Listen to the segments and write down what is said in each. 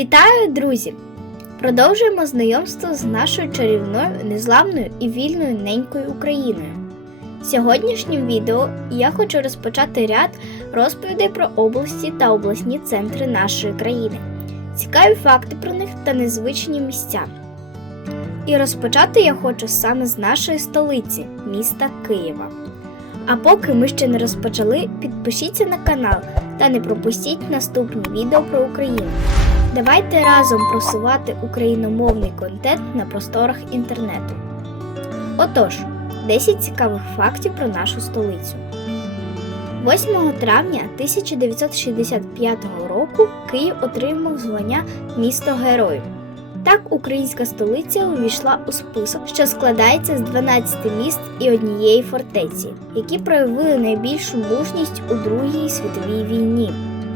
Вітаю, друзі! Продовжуємо знайомство з нашою чарівною, незламною і вільною ненькою Україною. В сьогоднішнім відео я хочу розпочати ряд розповідей про області та обласні центри нашої країни, цікаві факти про них та незвичні місця. І розпочати я хочу саме з нашої столиці, міста Києва. А поки ми ще не розпочали, підпишіться на канал та не пропустіть наступні відео про Україну. Давайте разом просувати україномовний контент на просторах інтернету. Отож, 10 цікавих фактів про нашу столицю. 8 травня 1965 року Київ отримав звання місто Герой. Так українська столиця увійшла у список, що складається з 12 міст і однієї фортеці, які проявили найбільшу мужність у Другій світовій війні.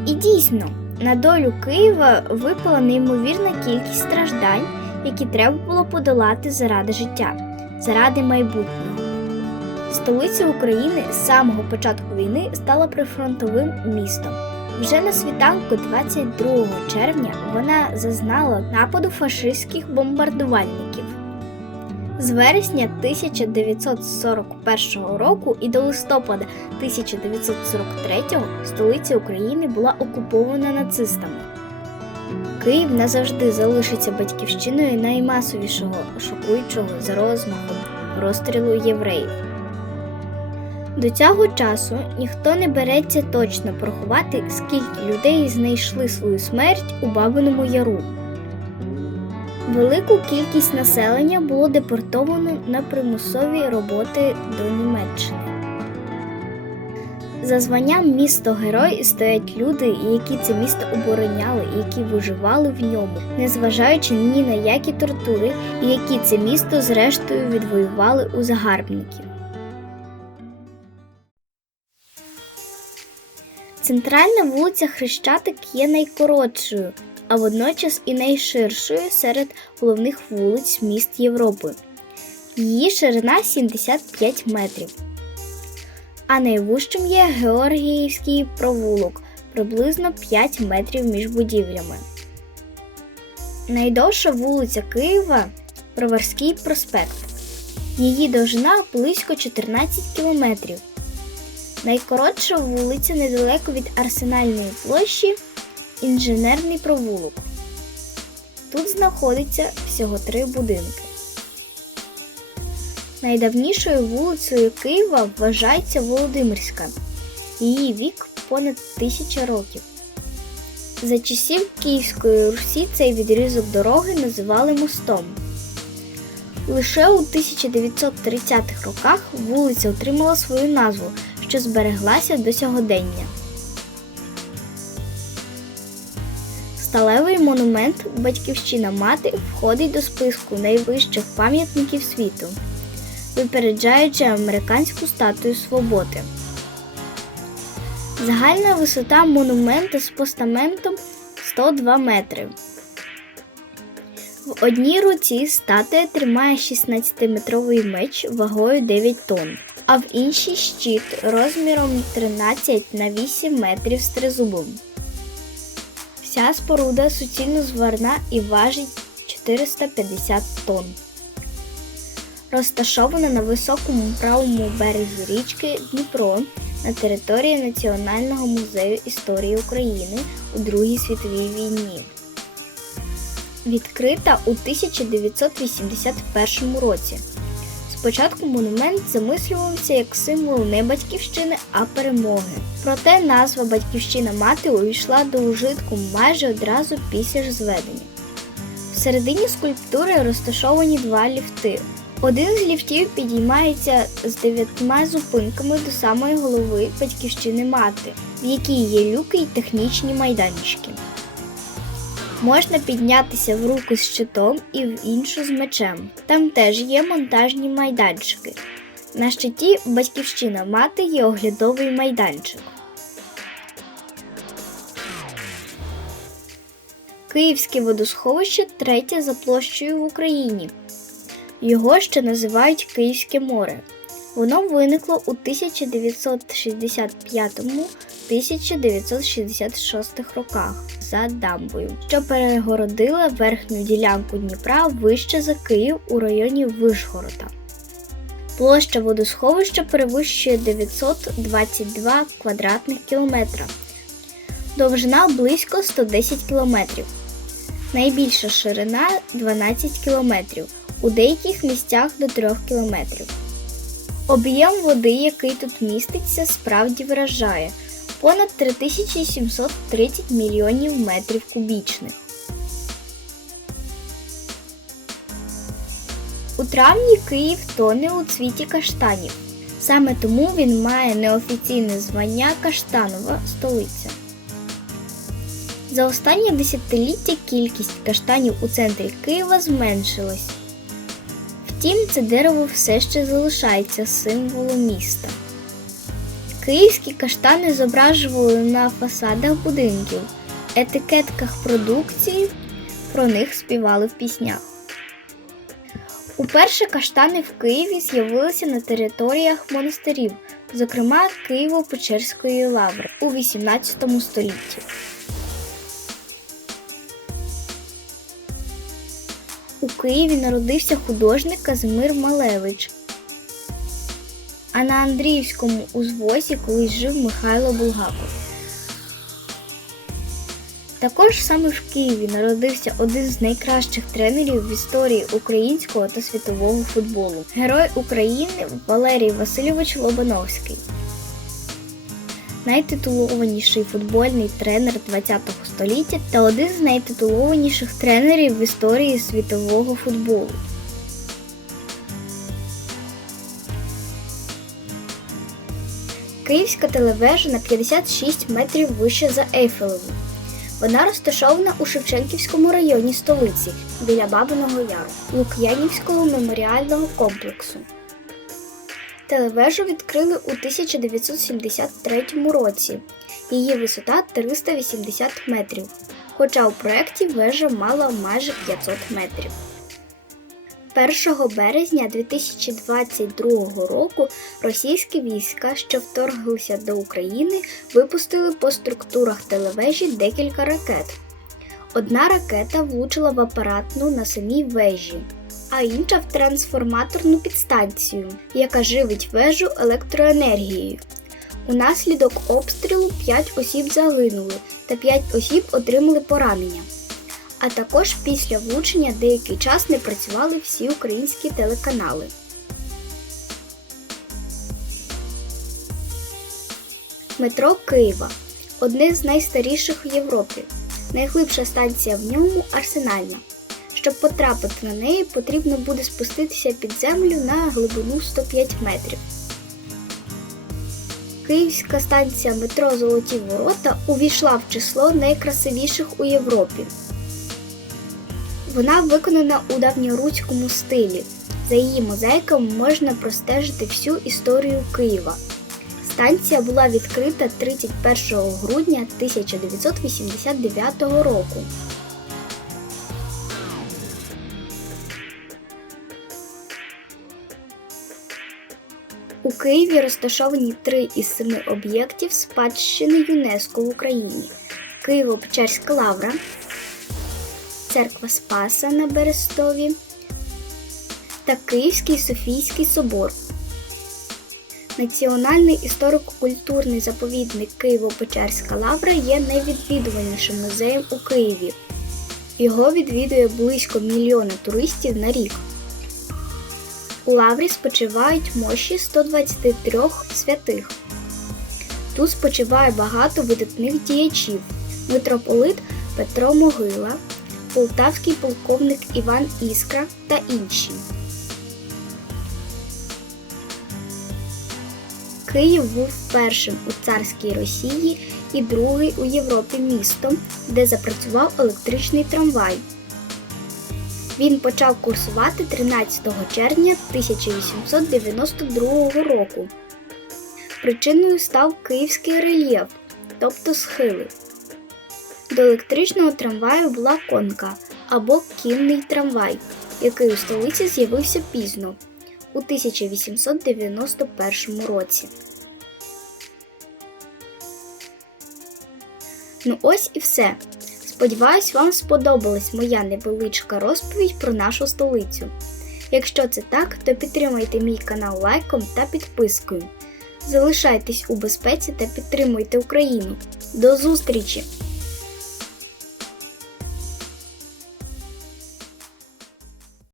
І дійсно, на долю Києва випала неймовірна кількість страждань, які треба було подолати заради життя, заради майбутнього. Столиця України з самого початку війни стала прифронтовим містом. Вже на світанку 22 червня вона зазнала нападу фашистських бомбардувальників. З вересня 1941 року і до листопада 1943 столиця України була окупована нацистами. Київ назавжди залишиться батьківщиною наймасовішого шокуючого за розмахом розстрілу євреїв. До цього часу ніхто не береться точно порахувати, скільки людей знайшли свою смерть у Бабиному Яру. Велику кількість населення було депортовано на примусові роботи до Німеччини. За званням місто Герой стоять люди, які це місто обороняли які виживали в ньому, незважаючи ні на які тортури, і які це місто зрештою відвоювали у загарбників. Центральна вулиця Хрещатик є найкоротшою, а водночас і найширшою серед головних вулиць міст Європи. Її ширина 75 метрів. А найвужчим є Георгіївський провулок приблизно 5 метрів між будівлями. Найдовша вулиця Києва Броварський проспект. Її довжина близько 14 кілометрів. Найкоротша вулиця недалеко від Арсенальної площі інженерний провулок. Тут знаходиться всього три будинки. Найдавнішою вулицею Києва вважається Володимирська. Її вік понад тисяча років. За часів Київської Русі цей відрізок дороги називали мостом. Лише у 1930-х роках вулиця отримала свою назву, що збереглася до сьогодення. Сталевий монумент Батьківщина мати входить до списку найвищих пам'ятників світу, випереджаючи американську статую свободи. Загальна висота монумента з постаментом 102 метри. В одній руці статуя тримає 16-метровий меч вагою 9 тонн, а в іншій щит розміром 13 на 8 метрів з тризубом. Вся споруда суцільно зварна і важить 450 тонн. Розташована на високому правому березі річки Дніпро на території Національного музею історії України у Другій світовій війні. Відкрита у 1981 році. Спочатку монумент замислювався як символ не батьківщини, а перемоги. Проте назва Батьківщина мати увійшла до ужитку майже одразу після ж зведення. Всередині скульптури розташовані два ліфти. Один з ліфтів підіймається з дев'ятьма зупинками до самої голови батьківщини мати, в якій є люки й технічні майданчики. Можна піднятися в руку з щитом і в іншу з мечем. Там теж є монтажні майданчики. На щиті батьківщина мати є оглядовий майданчик. Київське водосховище третє за площею в Україні. Його ще називають Київське море. Воно виникло у 1965-1966 роках за дамбою, що перегородила верхню ділянку Дніпра вище за Київ у районі Вишгорода. Площа водосховища перевищує 922 квадратних кілометра. Довжина близько 110 кілометрів. Найбільша ширина 12 кілометрів, у деяких місцях до 3 кілометрів. Об'єм води, який тут міститься, справді вражає понад 3730 мільйонів метрів кубічних. У травні Київ тоне у цвіті каштанів. Саме тому він має неофіційне звання Каштанова столиця. За останні десятиліття кількість каштанів у центрі Києва зменшилась. Втім, це дерево все ще залишається символом міста. Київські каштани зображували на фасадах будинків, етикетках продукції, про них співали в піснях. Уперше каштани в Києві з'явилися на територіях монастирів, зокрема Києво-Печерської лаври у XVIII столітті. У Києві народився художник Казимир Малевич. А на Андріївському узвозі колись жив Михайло Булгаков. Також саме в Києві народився один з найкращих тренерів в історії українського та світового футболу герой України Валерій Васильович Лобановський. Найтитулованіший футбольний тренер ХХ століття та один з найтитулованіших тренерів в історії світового футболу. Київська телевежа на 56 метрів вище за Ейфелеву. Вона розташована у Шевченківському районі столиці біля Бабиного Яру, Лук'янівського меморіального комплексу. Телевежу відкрили у 1973 році. Її висота 380 метрів, хоча у проєкті вежа мала майже 500 метрів. 1 березня 2022 року російські війська, що вторглися до України, випустили по структурах телевежі декілька ракет. Одна ракета влучила в апаратну на самій вежі, а інша в трансформаторну підстанцію, яка живить вежу електроенергією. Унаслідок обстрілу 5 осіб загинули та 5 осіб отримали поранення. А також після влучення деякий час не працювали всі українські телеканали. Метро Києва одне з найстаріших в Європі. Найглибша станція в ньому арсенальна. Щоб потрапити на неї, потрібно буде спуститися під землю на глибину 105 метрів. Київська станція метро Золоті Ворота увійшла в число найкрасивіших у Європі. Вона виконана у давньоруському стилі. За її мозаїками можна простежити всю історію Києва. Станція була відкрита 31 грудня 1989 року. У Києві розташовані три із семи об'єктів спадщини ЮНЕСКО в Україні: Києво-Печерська лавра, церква Спаса на Берестові та Київський Софійський собор. Національний історико-культурний заповідник Києво-Печерська лавра є найвідвідуванішим музеєм у Києві. Його відвідує близько мільйона туристів на рік. У лаврі спочивають мощі 123 святих. Тут спочиває багато видатних діячів: митрополит Петро Могила, полтавський полковник Іван Іскра та інші. Київ був першим у царській Росії і другий у Європі містом, де запрацював електричний трамвай. Він почав курсувати 13 червня 1892 року. Причиною став київський рельєф, тобто схили. До електричного трамваю була конка або кінний трамвай, який у столиці з'явився пізно, у 1891 році. Ну ось і все. Сподіваюсь, вам сподобалась моя невеличка розповідь про нашу столицю. Якщо це так, то підтримайте мій канал лайком та підпискою. Залишайтесь у безпеці та підтримуйте Україну. До зустрічі!